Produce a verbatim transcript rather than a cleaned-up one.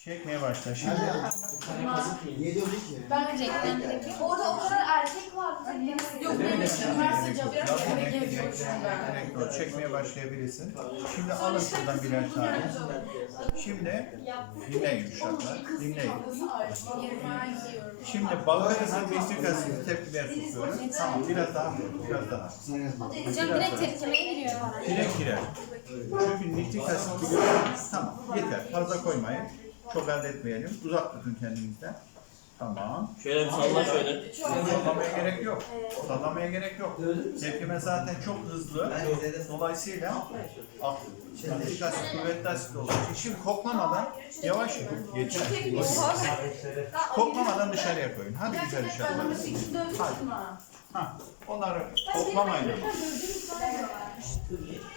Çekmeye başla. Şimdi Niye dövdük ki? Ben reklam direkt. Orada o kadar erkek vardı. Yok benim işte üniversite cevabı yemek yapıyorum ben. direkt doğru. Çekmeye başlayabilirsin. Şimdi alın şuradan birer tane. Şimdi dinleyin uşaklar. Dinleyin. Şimdi balığınızın nitrik asidi tepkiler tutuyoruz. Tamam biraz daha biraz daha. Hocam direkt tepkimeye giriyor. Direkt girer. Çünkü nitrik asit biliyorsunuz. Tamam yeter. Fazla koymayın. Çok elde etmeyelim. Uzak tutun kendinizden. Tamam. Şöyle bir salla şöyle. Sallamaya gerek yok. Sallamaya gerek yok. Tepkime zaten çok hızlı. Dolayısıyla nitrik asit kuvvetli asit olduğu için şimdi koklamadan yavaş yapın. Geçer. Koklamadan dışarıya koyun. Hadi güzel uşaklar. Hadi. Ha, onları koklamayın.